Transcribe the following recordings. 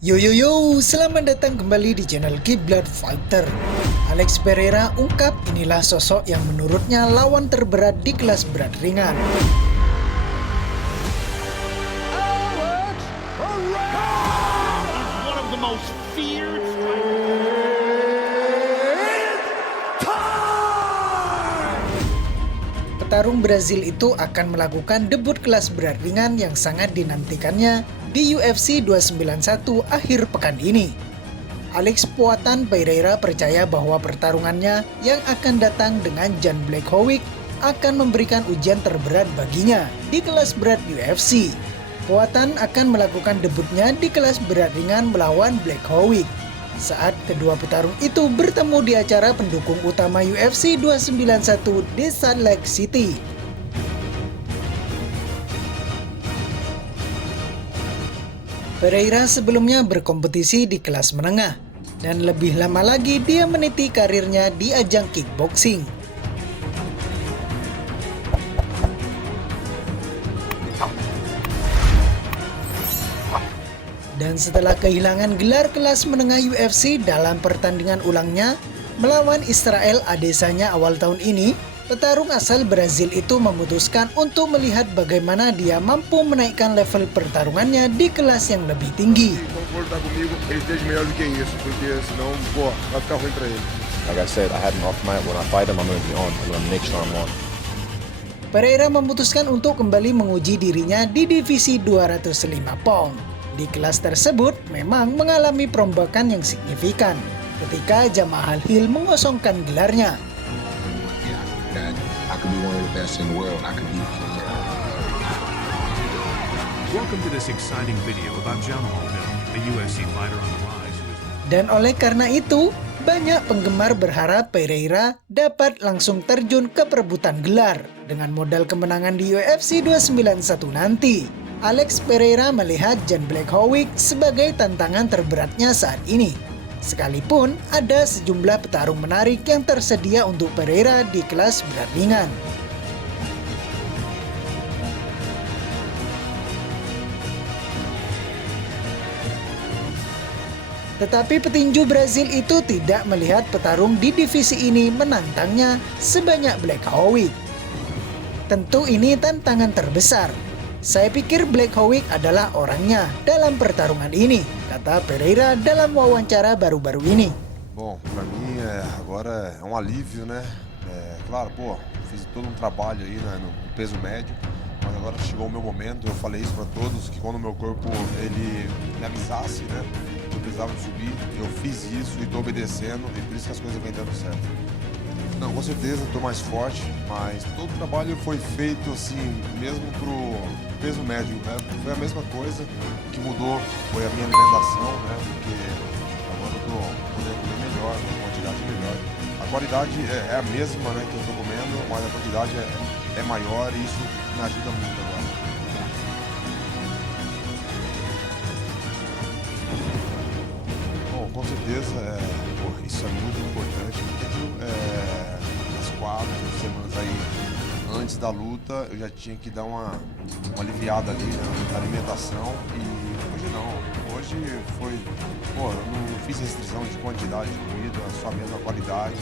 Yo yo yo, selamat datang kembali di channel Kiblat Fighter. Alex Pereira ungkap inilah sosok yang menurutnya lawan terberat di kelas berat ringan. One of the most feared Petarung Brazil itu akan melakukan debut kelas berat ringan yang sangat dinantikannya di UFC 291 akhir pekan ini. Alex Poatan Pereira percaya bahwa pertarungannya yang akan datang dengan Jan Blachowicz akan memberikan ujian terberat baginya di kelas berat UFC. Poatan akan melakukan debutnya di kelas berat ringan melawan Blachowicz saat kedua petarung itu bertemu di acara pendukung utama UFC 291 di Salt Lake City. Pereira sebelumnya berkompetisi di kelas menengah, dan lebih lama lagi dia meniti karirnya di ajang kickboxing. Dan setelah kehilangan gelar kelas menengah UFC dalam pertandingan ulangnya melawan Israel Adesanya awal tahun ini, petarung asal Brazil itu memutuskan untuk melihat bagaimana dia mampu menaikkan level pertarungannya di kelas yang lebih tinggi. Concordar comigo, ele esteja melhor do que isso, porque senão, vai ficar ruim pra ele. Like I said, I had an off night. When I fight him, I'm going to be on. I'm going to make sure I'm on. Pereira memutuskan untuk kembali menguji dirinya di divisi 205 pound. Di kelas tersebut memang mengalami perombakan yang signifikan ketika Jamahal Hill mengosongkan gelarnya. Yeah, that I could be one of the best in the world. I could be. Welcome to this exciting video about Jamahal Hill, a UFC fighter on the rise who is... Dan oleh karena itu, banyak penggemar berharap Pereira dapat langsung terjun ke perebutan gelar dengan modal kemenangan di UFC 291 nanti. Alex Pereira melihat Jan Blachowicz sebagai tantangan terberatnya saat ini. Sekalipun ada sejumlah petarung menarik yang tersedia untuk Pereira di kelas berat ringan. Tetapi petinju Brazil itu tidak melihat petarung di divisi ini menantangnya sebanyak Blachowicz. Tentu ini tantangan terbesar. Saya pikir Blachowicz adalah orangnya dalam pertarungan ini, kata Pereira dalam wawancara baru-baru ini. Bom, pra mim agora é um alívio, né? Claro, fiz todo um trabalho aí, né, no peso médio, mas agora chegou o meu momento. Eu falei isso pra todos, que quando o meu corpo ele me avisasse, né, que eu precisava subir, eu fiz isso e tô obedecendo, e por isso que as coisas vêm dando certo. Não, com certeza tô mais forte, mas todo o trabalho foi feito assim, mesmo pro peso médio, né? Foi a mesma coisa, o que mudou foi a minha alimentação, né? Porque agora eu tô podendo comer melhor, uma quantidade melhor. A qualidade é a mesma, né, que eu tô comendo, mas a quantidade é maior e isso me ajuda muito agora. Bom, com certeza, isso é muito importante, porque as 4 semanas aí antes da luta eu já tinha que dar uma aliviada ali na alimentação e hoje não. Hoje foi, eu não fiz restrição de quantidade de comida, só a mesma qualidade.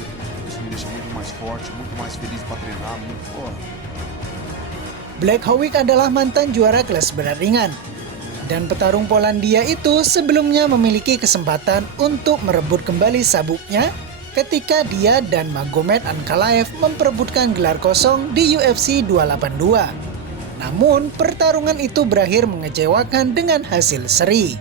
Isso me deixa muito mais forte, muito mais feliz para treinar, Blachowicz adalah mantan juara kelas berat ringan. Dan petarung Polandia itu sebelumnya memiliki kesempatan untuk merebut kembali sabuknya ketika dia dan Magomed Ankalaev memperebutkan gelar kosong di UFC 282. Namun, pertarungan itu berakhir mengecewakan dengan hasil seri.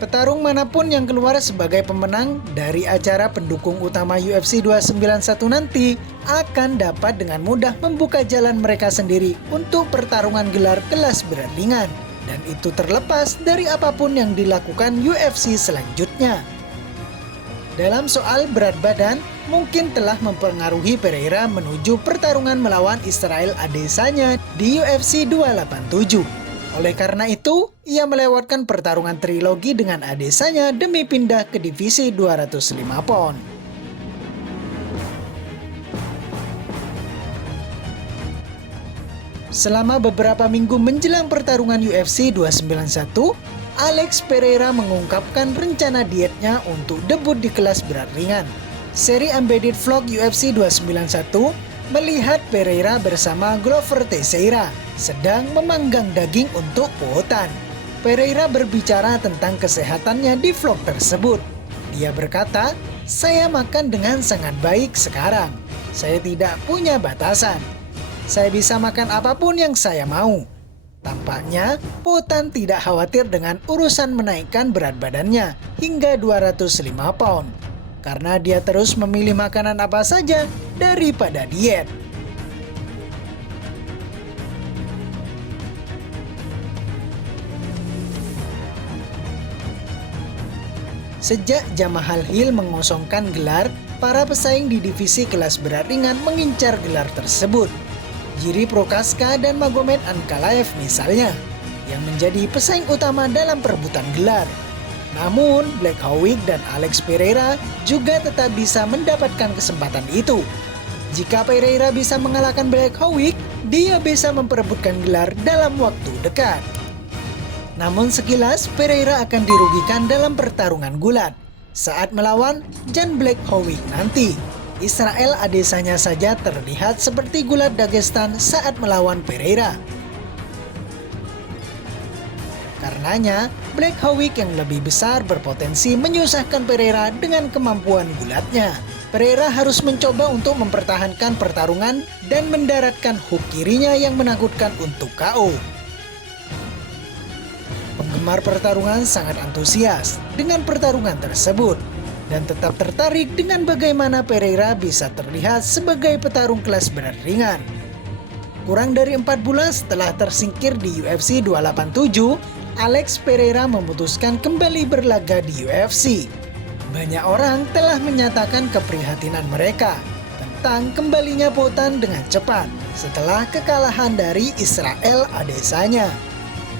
Petarung manapun yang keluar sebagai pemenang dari acara pendukung utama UFC 291 nanti akan dapat dengan mudah membuka jalan mereka sendiri untuk pertarungan gelar kelas berat ringan. Dan itu terlepas dari apapun yang dilakukan UFC selanjutnya. Dalam soal berat badan, mungkin telah mempengaruhi Pereira menuju pertarungan melawan Israel Adesanya di UFC 287. Oleh karena itu, ia melewatkan pertarungan trilogi dengan Adesanya demi pindah ke divisi 205 pound. Selama beberapa minggu menjelang pertarungan UFC 291, Alex Pereira mengungkapkan rencana dietnya untuk debut di kelas berat ringan. Seri Embedded Vlog UFC 291 melihat Pereira bersama Glover Teixeira sedang memanggang daging untuk Poatan. Pereira berbicara tentang kesehatannya di vlog tersebut. Dia berkata, "Saya makan dengan sangat baik sekarang. Saya tidak punya batasan. Saya bisa makan apapun yang saya mau." Tampaknya, Poatan tidak khawatir dengan urusan menaikkan berat badannya hingga 205 pound. Karena dia terus memilih makanan apa saja daripada diet. Sejak Jamahal Hill mengosongkan gelar, para pesaing di divisi kelas berat ringan mengincar gelar tersebut. Jiri Prokaska dan Magomed Ankalaev misalnya, yang menjadi pesaing utama dalam perebutan gelar. Namun, Black Howick dan Alex Pereira juga tetap bisa mendapatkan kesempatan itu. Jika Pereira bisa mengalahkan Black Howick, dia bisa memperebutkan gelar dalam waktu dekat. Namun sekilas, Pereira akan dirugikan dalam pertarungan gulat saat melawan Jan Black Howick nanti. Israel Adesanya saja terlihat seperti gulat Dagestan saat melawan Pereira. Karenanya, Black Howick yang lebih besar berpotensi menyusahkan Pereira dengan kemampuan gulatnya. Pereira harus mencoba untuk mempertahankan pertarungan dan mendaratkan hook kirinya yang menakutkan untuk KO. Penggemar pertarungan sangat antusias dengan pertarungan tersebut dan tetap tertarik dengan bagaimana Pereira bisa terlihat sebagai petarung kelas berat ringan. Kurang dari 4 bulan setelah tersingkir di UFC 287, Alex Pereira memutuskan kembali berlaga di UFC. Banyak orang telah menyatakan keprihatinan mereka tentang kembalinya Poatan dengan cepat setelah kekalahan dari Israel Adesanya.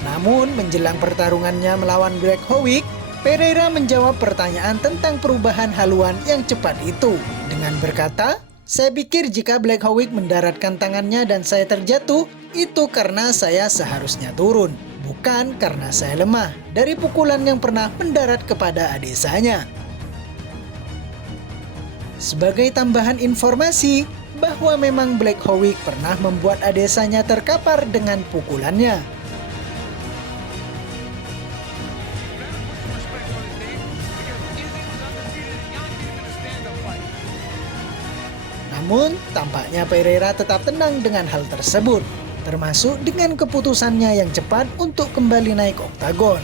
Namun menjelang pertarungannya melawan Black Howick, Pereira menjawab pertanyaan tentang perubahan haluan yang cepat itu dengan berkata, "Saya pikir jika Black Howick mendaratkan tangannya dan saya terjatuh, itu karena saya seharusnya turun, bukan karena saya lemah dari pukulan yang pernah mendarat kepada Adesanya." Sebagai tambahan informasi, bahwa memang Black Howick pernah membuat Adesanya terkapar dengan pukulannya. Namun, tampaknya Pereira tetap tenang dengan hal tersebut, termasuk dengan keputusannya yang cepat untuk kembali naik oktagon.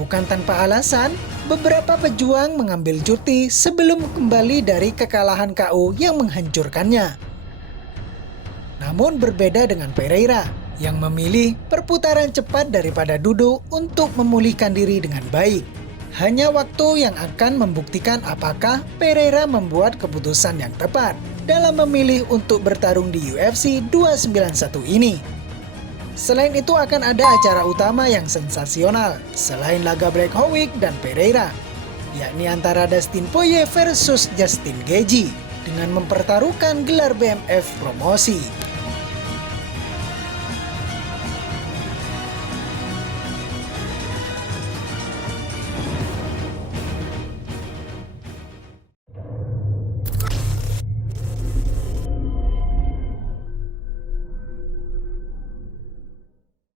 Bukan tanpa alasan, beberapa pejuang mengambil cuti sebelum kembali dari kekalahan KO yang menghancurkannya. Namun berbeda dengan Pereira, yang memilih perputaran cepat daripada duduk untuk memulihkan diri dengan baik. Hanya waktu yang akan membuktikan apakah Pereira membuat keputusan yang tepat dalam memilih untuk bertarung di UFC 291 ini. Selain itu akan ada acara utama yang sensasional selain laga Black Howick dan Pereira, yakni antara Dustin Poirier versus Justin Gaethje dengan mempertaruhkan gelar BMF promosi.